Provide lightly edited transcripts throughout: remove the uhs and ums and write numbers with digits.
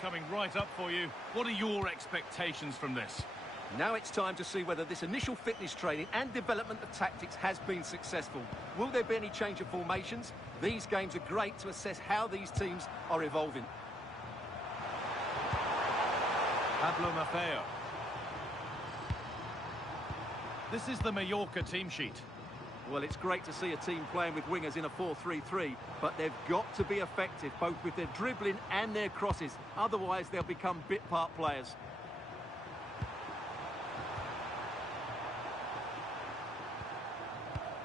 coming right up for you. What are your expectations from this? Now it's time to see whether this initial fitness training and development of tactics has been successful. Will there be any change of formations? These games are great to assess how these teams are evolving. Pablo Maffeo. This is the Mallorca team sheet. Well, it's great to see a team playing with wingers in a 4-3-3, but they've got to be effective, both with their dribbling and their crosses. Otherwise, they'll become bit-part players.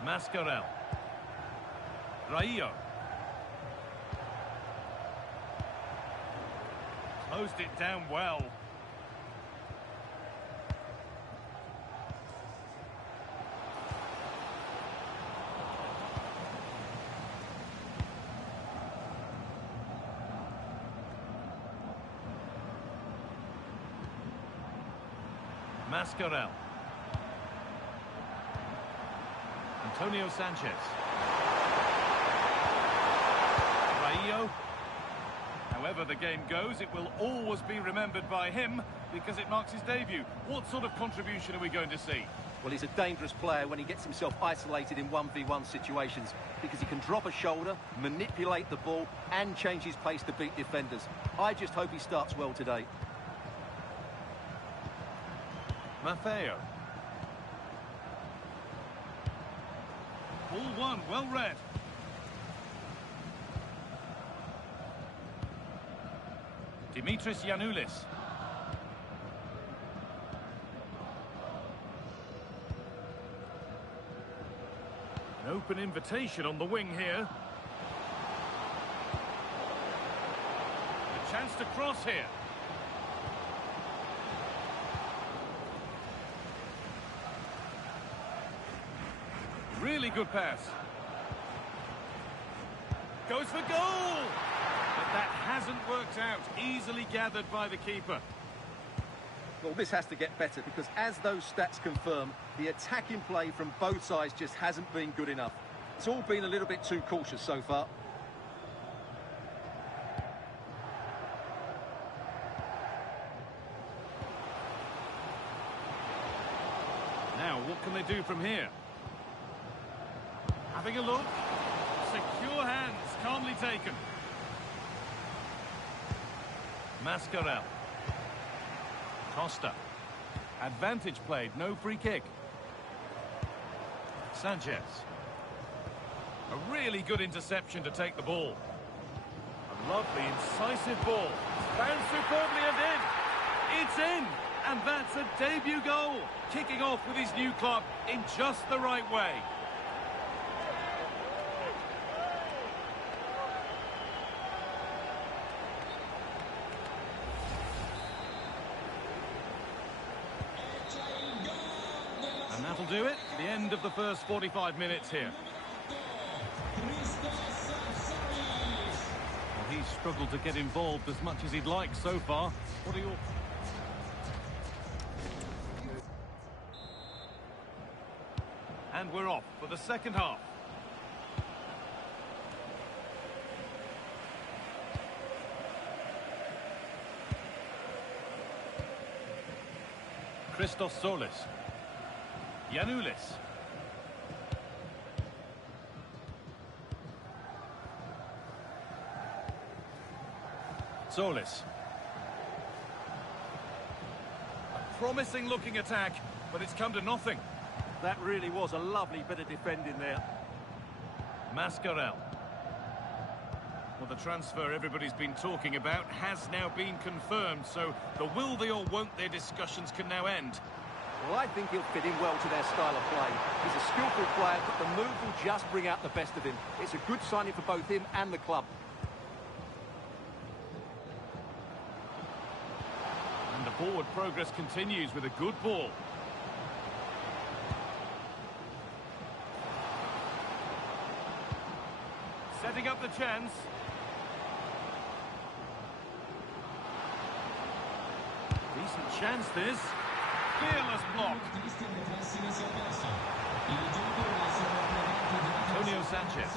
Mascarell. Raillo. Closed it down well. Mascarell. Antonio Sanchez. Raillo. However the game goes, it will always be remembered by him because it marks his debut. What sort of contribution are we going to see? Well, he's a dangerous player when he gets himself isolated in 1v1 situations because he can drop a shoulder, manipulate the ball and change his pace to beat defenders. I just hope he starts well today. Maffeo. Ball one, well read. Dimitris Giannoulis. An open invitation on the wing here. A chance to cross here. Really good pass. Goes for goal! But that hasn't worked out. Easily gathered by the keeper. Well, this has to get better because as those stats confirm, the attacking play from both sides just hasn't been good enough. It's all been a little bit too cautious so far. Now, what can they do from here? Having a look. Secure hands, calmly taken. Mascarell. Costa. Advantage played, no free kick. Sanchez. A really good interception to take the ball. A lovely, incisive ball. Found superbly and in. It's in! And that's a debut goal. Kicking off with his new club in just the right way. And that'll do it. The end of the first 45 minutes here. Well, he's struggled to get involved as much as he'd like so far. What are your... And we're off for the second half. Christos Solis. Giannoulis. Solis. A promising looking attack, but it's come to nothing. That really was a lovely bit of defending there. Mascarell. Well, the transfer everybody's been talking about has now been confirmed, so the will they or won't they discussions can now end. Well, I think he'll fit in well to their style of play. He's a skillful player, but the move will just bring out the best of him. It's a good signing for both him and the club. And the forward progress continues with a good ball. Setting up the chance. Decent chance this. Fearless block. Antonio Sanchez.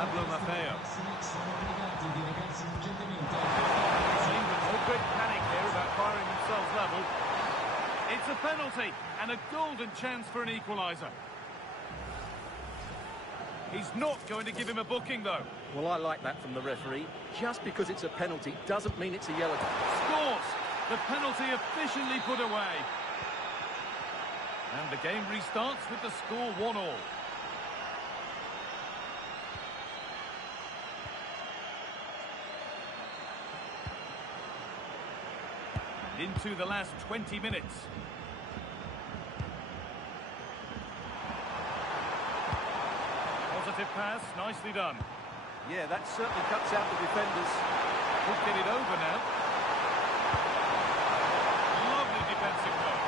Pablo Maffeo. No great panic here about firing themselves level. It's a penalty and a golden chance for an equaliser. He's not going to give him a booking, though. Well, I like that from the referee. Just because it's a penalty doesn't mean it's a yellow. Scores! The penalty efficiently put away. And the game restarts with the score 1-1. Into the last 20 minutes. Positive pass, nicely done. Yeah, that certainly cuts out the defenders. Could get it over now. Lovely defensive work.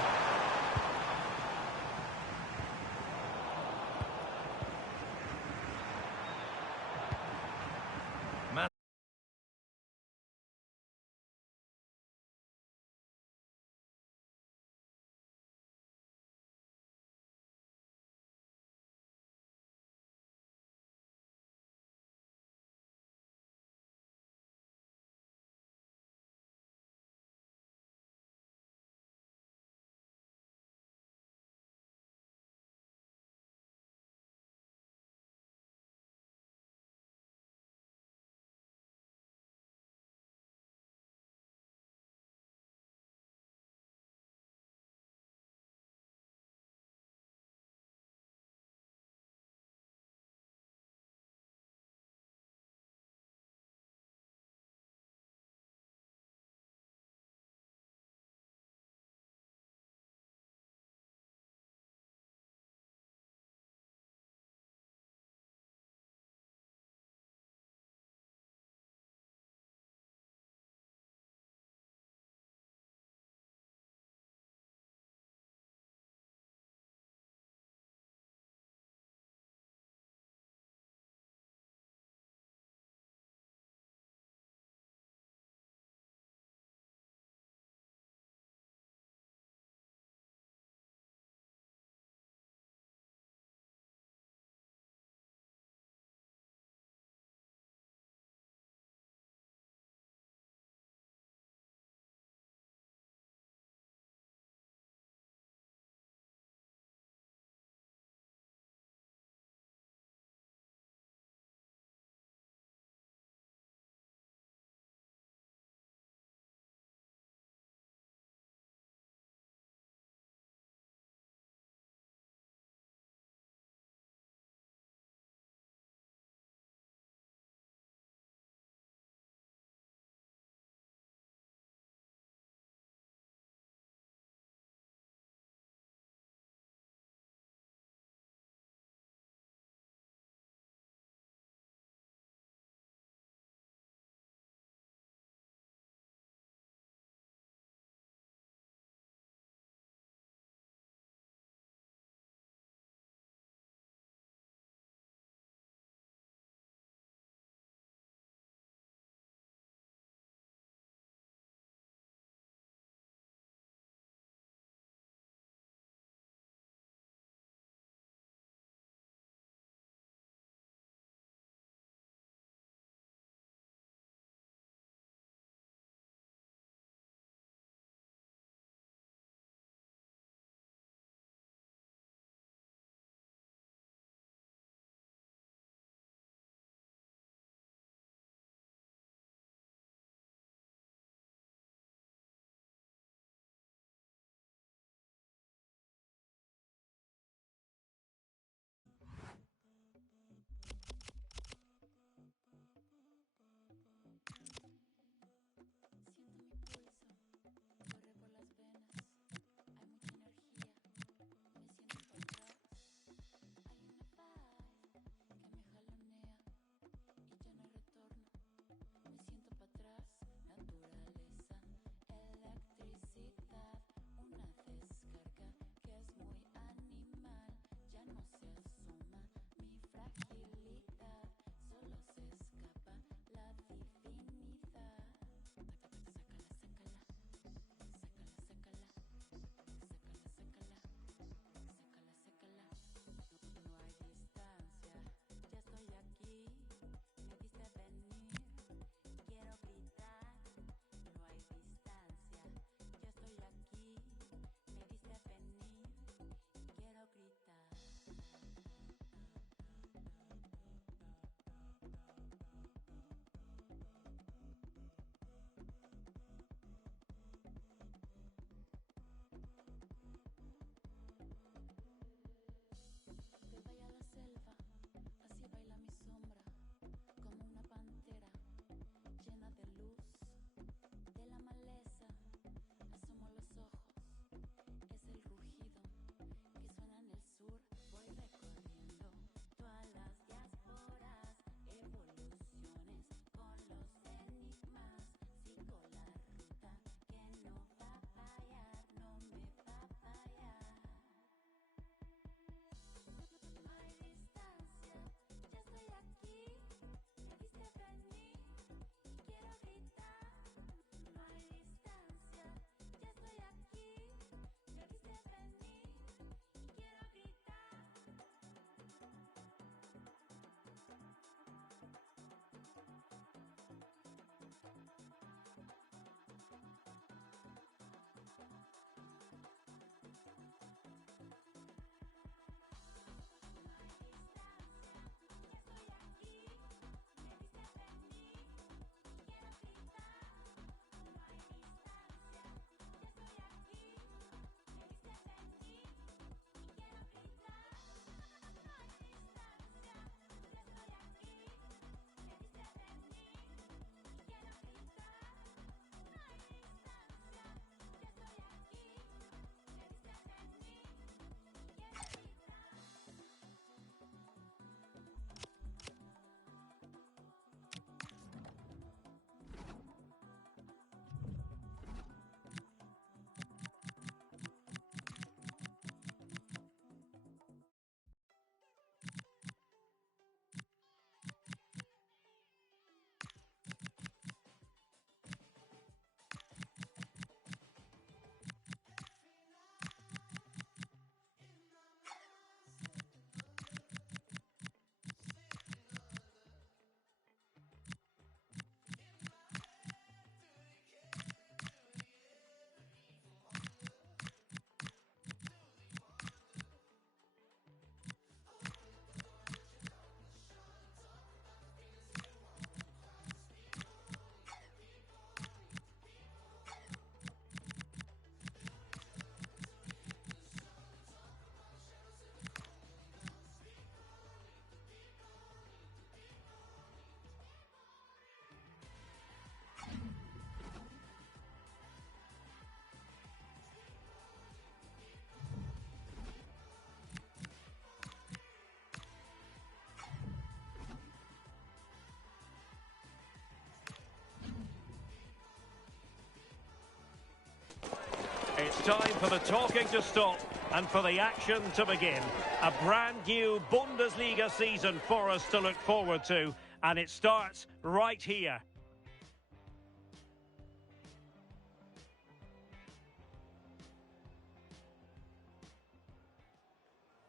It's time for the talking to stop and for the action to begin. A brand new Bundesliga season for us to look forward to, and it starts right here.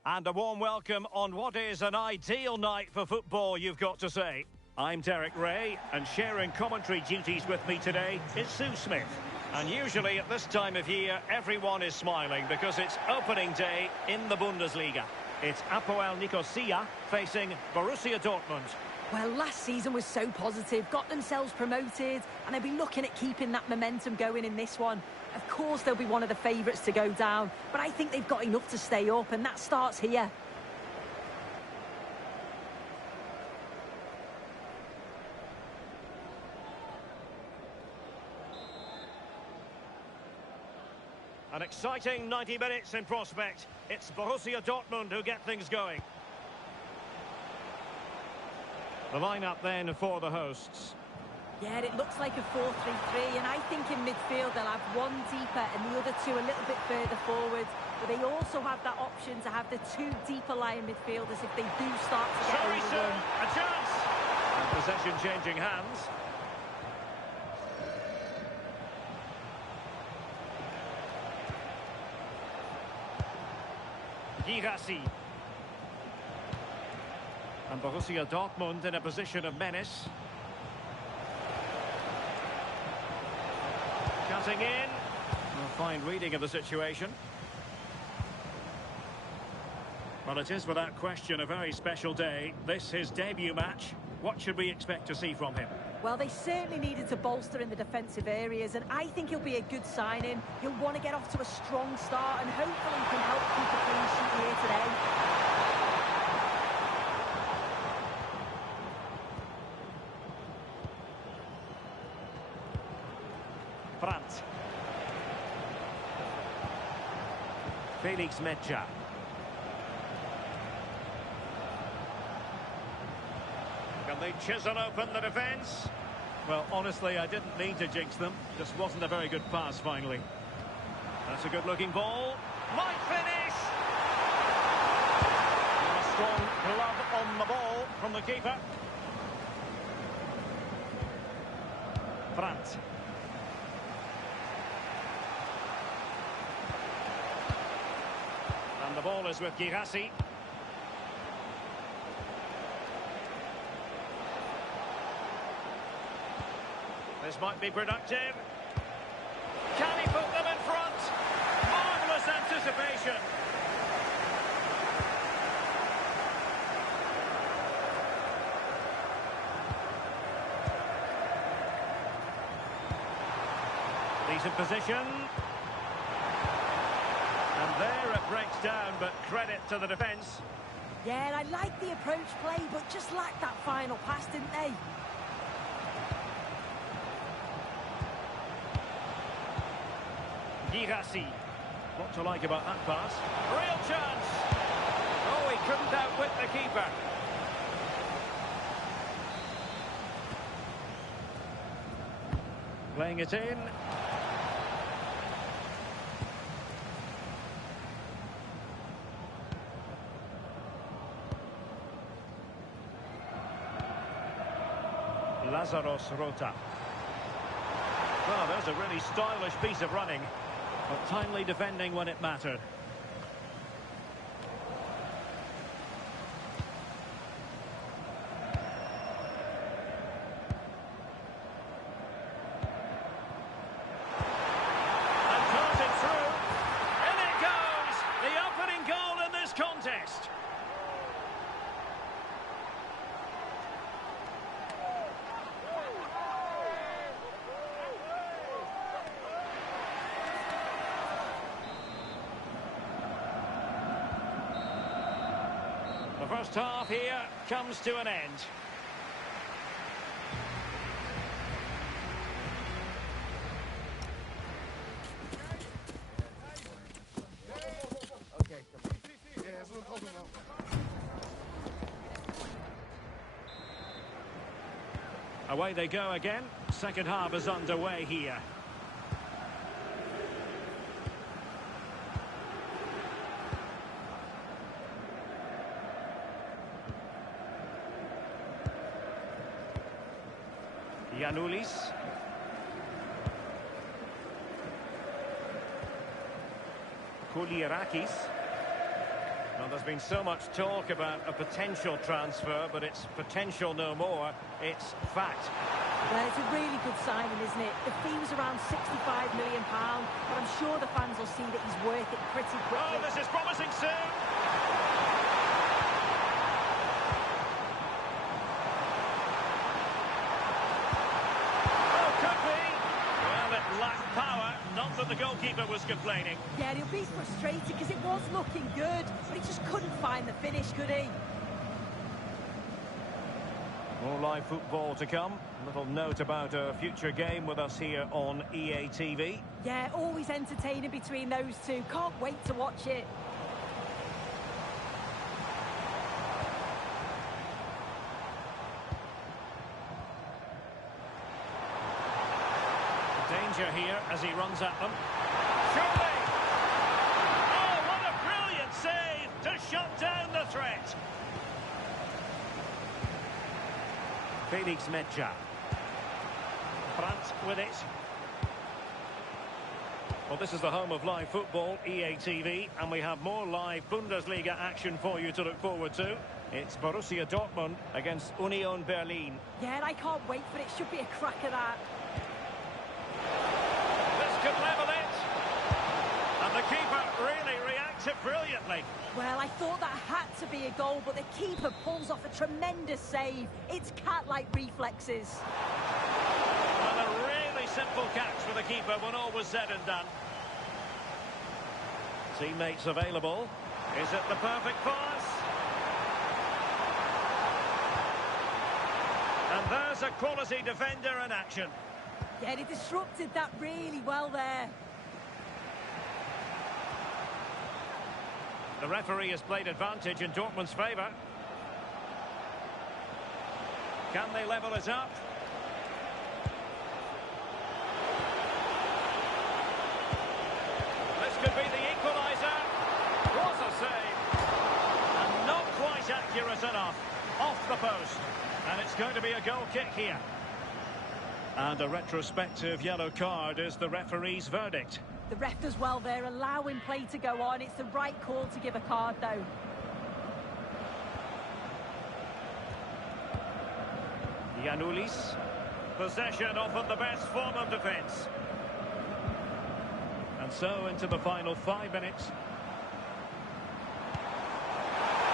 And a warm welcome on what is an ideal night for football, you've got to say. I'm Derek Ray, and sharing commentary duties with me today is Sue Smith. And usually at this time of year, everyone is smiling because it's opening day in the Bundesliga. It's APOEL Nicosia facing Borussia Dortmund. Well, last season was so positive, got themselves promoted, and they'll be looking at keeping that momentum going in this one. Of course, they'll be one of the favourites to go down, but I think they've got enough to stay up, and that starts here. An exciting 90 minutes in prospect. It's Borussia Dortmund who get things going. The lineup then for the hosts. Yeah, it looks like a 4-3-3, and I think in midfield they'll have one deeper and the other two a little bit further forward. But they also have that option to have the two deeper lying midfielders if they do start to get overrun. A chance! And possession changing hands. Girassi. And Borussia Dortmund in a position of menace. Cutting in. A fine reading of the situation. Well, it is without question a very special day. This his debut match. What should we expect to see from him? Well, they certainly needed to bolster in the defensive areas, and I think he'll be a good signing. He'll want to get off to a strong start, and hopefully he can help keep a clean sheet here today. Brandt. Felix Metscher. Can they chisel open the defence? Well, honestly, I didn't need to jinx them. Just wasn't a very good pass, finally. That's a good-looking ball. Might finish! And a strong glove on the ball from the keeper. Brandt. And the ball is with Girassi. This might be productive. Can he put them in front? Marvellous anticipation. Decent position. And there it breaks down, but credit to the defence. Yeah, and I like the approach play, but just lacked that final pass, didn't they? Girassi. What to like about that pass? Real chance! Oh, he couldn't outwit the keeper. Playing it in. Lazaros Rota. Well, there's a really stylish piece of running, but timely defending when it mattered. And darting through. In it goes! The opening goal in this contest. The first half here comes to an end. Away they go again. Second half is underway here. Giannoulis. Koulirakis. Well, there's been so much talk about a potential transfer, but it's potential no more. It's fact. Well, it's a really good signing, isn't it? The fee was around £65 million, but I'm sure the fans will see that he's worth it pretty quickly. Oh, this is promising soon. Oh, could be. Well, it lacked power. Not that the goalkeeper was complaining. Yeah, he'll be frustrated because it was looking good, but he just couldn't find the finish, could he? More live football to come. A little note about a future game with us here on EA TV. Yeah, always entertaining between those two. Can't wait to watch it. Danger here as he runs at them. Surely! Oh, what a brilliant save to shut down the threat. Felix Medja. Brandt with it. Well, this is the home of live football, EA TV, and we have more live Bundesliga action for you to look forward to. It's Borussia Dortmund against Union Berlin. Yeah, and I can't wait for it. Should be a cracker, that. This could level it. And the keeper really reacted brilliantly. Well, I thought that had to be a goal, but the keeper pulls off a tremendous save. It's cat-like reflexes. Well, a really simple catch for the keeper when all was said and done. Teammates available. Is it the perfect pass? And there's a quality defender in action. Yeah, he disrupted that really well there. The referee has played advantage in Dortmund's favour. Can they level it up? This could be the equaliser. Was a save. And not quite accurate enough. Off the post. And it's going to be a goal kick here. And a retrospective yellow card is the referee's verdict. The ref does well there, allowing play to go on. It's the right call to give a card, though. Giannoulis. Possession often the best form of defence. And so into the final 5 minutes.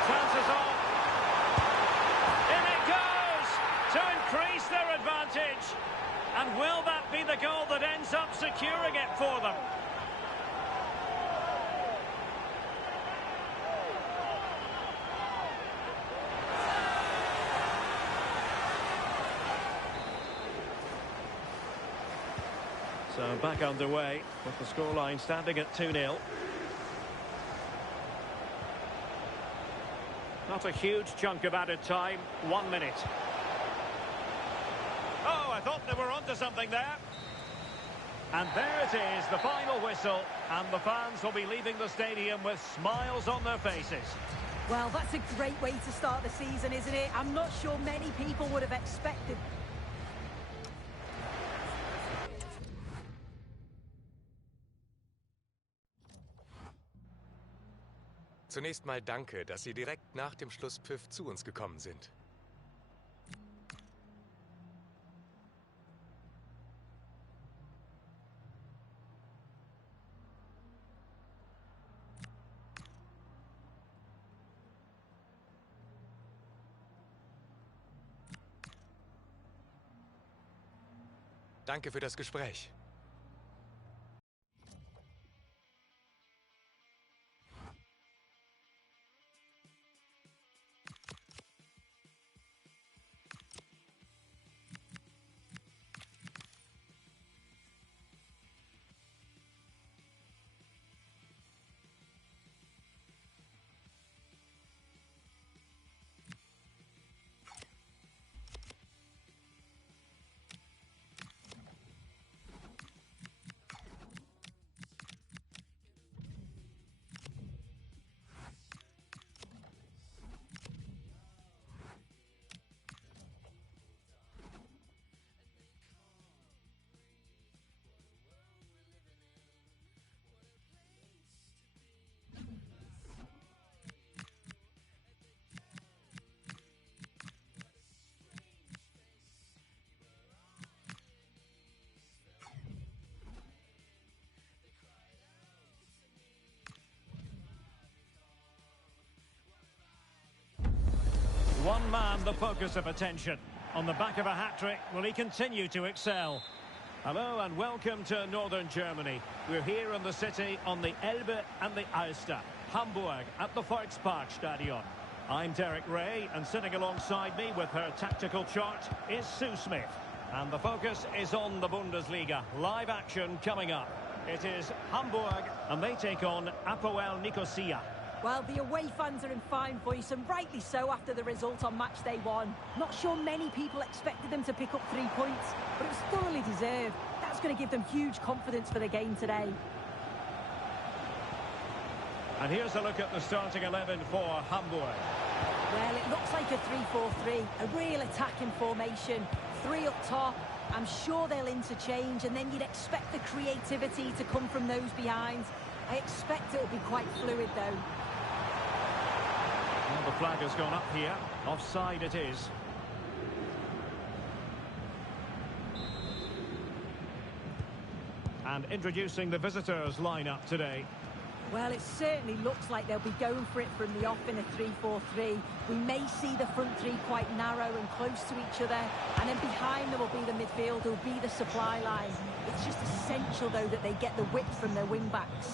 Chances on. In it goes to increase their advantage. And will that be the goal that ends up securing it for them? So back underway with the scoreline standing at 2-0. Not a huge chunk of added time, 1 minute. Oh, I thought they were onto something there. And there it is, the final whistle, and the fans will be leaving the stadium with smiles on their faces. Well, that's a great way to start the season, isn't it? I'm not sure many people would have expected. Zunächst mal danke, dass Sie direkt nach dem Schlusspfiff zu uns gekommen sind. Danke für das Gespräch. One man the focus of attention. On the back of a hat-trick, will he continue to excel? Hello and welcome to Northern Germany. We're here in the city on the Elbe and the Alster, Hamburg at the Volksparkstadion. I'm Derek Ray, and sitting alongside me with her tactical chart is Sue Smith. And the focus is on the Bundesliga. Live action coming up. It is Hamburg, and they take on APOEL Nicosia. Well, the away fans are in fine voice, and rightly so after the result on match day 1. Not sure many people expected them to pick up 3 points, but it was thoroughly deserved. That's going to give them huge confidence for the game today. And here's a look at the starting 11 for Hamburg. Well, it looks like a 3-4-3, a real attacking formation. 3 up top. I'm sure they'll interchange, and then you'd expect the creativity to come from those behind. I expect it'll be quite fluid, though. Well, the flag has gone up here. Offside it is. And introducing the visitors' lineup today. Well, it certainly looks like they'll be going for it from the off in a 3-4-3. We may see the front three quite narrow and close to each other, and then behind them will be the midfield, will be the supply line. It's just essential, though, that they get the width from their wing-backs.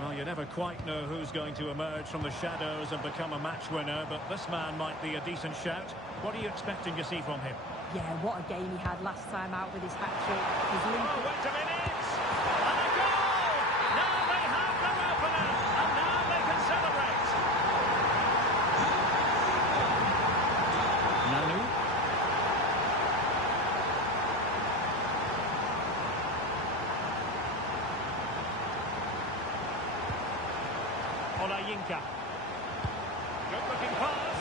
Well, you never quite know who's going to emerge from the shadows and become a match winner, but this man might be a decent shout. What are you expecting to see from him? Yeah, what a game he had last time out with his hat-trick. Oh, wait a minute! And a goal! Now they have the opener, and now they can celebrate. Nanu. Olayinka. Good-looking pass.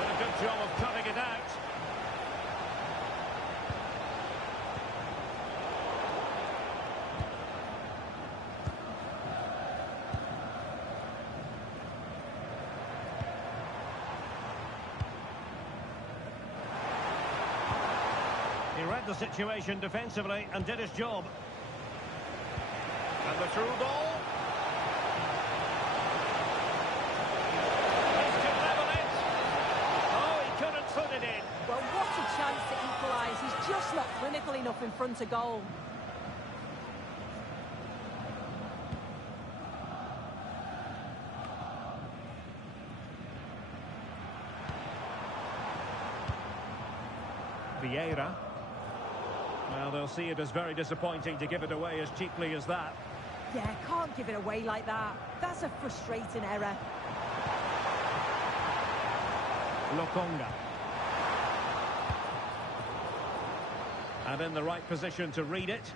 Did a good job of cutting it out. He read the situation defensively and did his job. And the through ball. Well, what a chance to equalise. He's just not clinical enough in front of goal. Vieira. Well, they'll see it as very disappointing to give it away as cheaply as that. Yeah, can't give it away like that. That's a frustrating error. Lokonga. And in the right position to read it.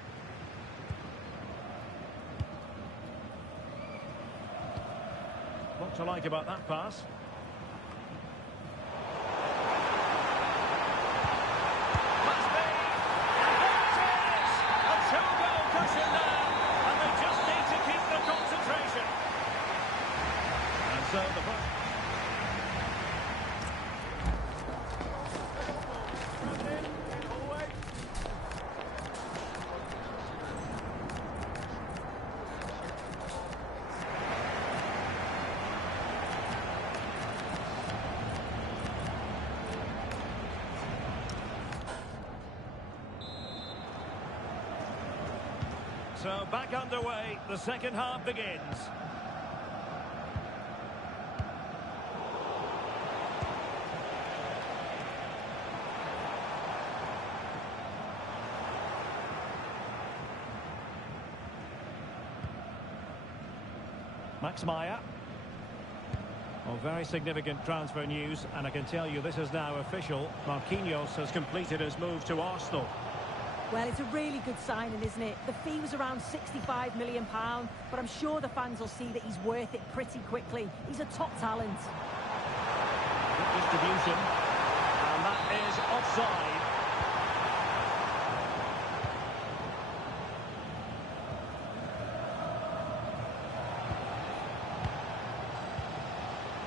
What to like about that pass? Must be! And there it is! A two-goal cushion now! And they just need to keep the concentration. And so the ball. So back underway, the second half begins. Max Meyer. Well, very significant transfer news, and I can tell you this is now official. Marquinhos has completed his move to Arsenal. Well, it's a really good signing, isn't it? The fee was around £65 million, but I'm sure the fans will see that he's worth it pretty quickly. He's a top talent. Good distribution, and that is offside.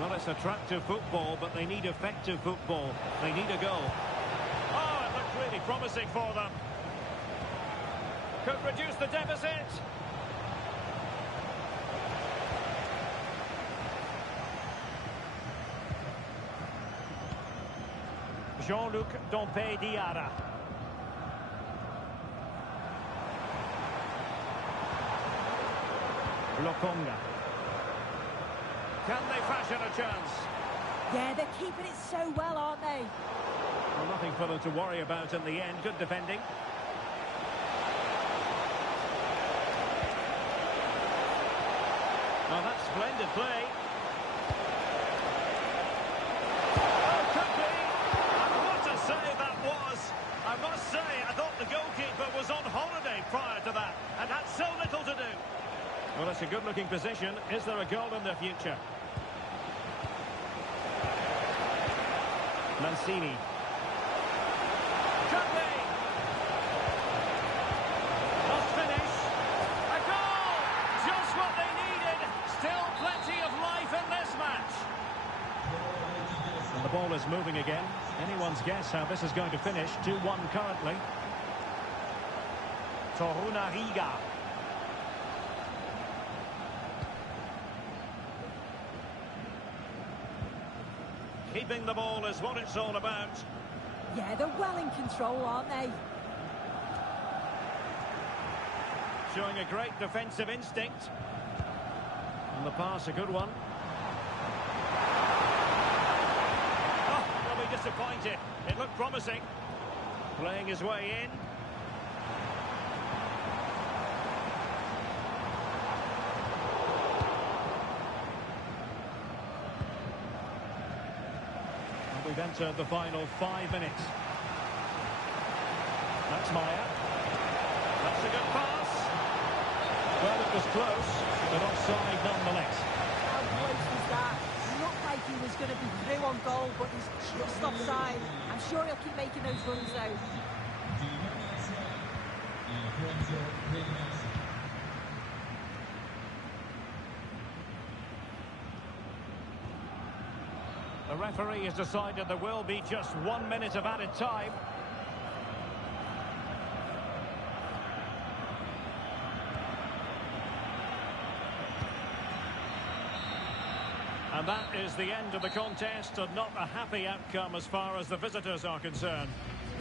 Well, it's attractive football, but they need effective football. They need a goal. Oh, it looked really promising for them. Could reduce the deficit. Jean-Luc Dompe Diarra. Lokonga. Can they fashion a chance? Yeah, they're keeping it so well, aren't they? Well, nothing for them to worry about in the end. Good defending. Oh, that's splendid play. Oh, could be. And what a save that was. I must say, I thought the goalkeeper was on holiday prior to that and had so little to do. Well, it's a good-looking position. Is there a goal in the future? Mancini. Could be. Must finish. A goal! Just what they needed. Still plenty of life in this match. And the ball is moving again. Anyone's guess how this is going to finish. 2-1 currently. Torunariga. Keeping the ball is what it's all about. Yeah, they're well in control, aren't they? Showing a great defensive instinct. And the pass, a good one. Oh, will be disappointed. It looked promising. Playing his way in. We've entered the final 5 minutes. That's Maya. That's a good pass. Well, it was close, but offside nonetheless. How close was that? Looked like he was going to be through on goal, but he's just offside. I'm sure he'll keep making those runs, though. The referee has decided there will be just 1 minute of added time. And that is the end of the contest, and not a happy outcome as far as the visitors are concerned.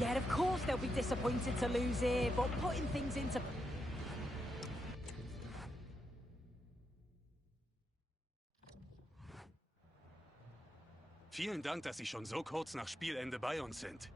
Yeah, of course they'll be disappointed to lose here, but putting things into... Vielen Dank, dass Sie schon so kurz nach Spielende bei uns sind.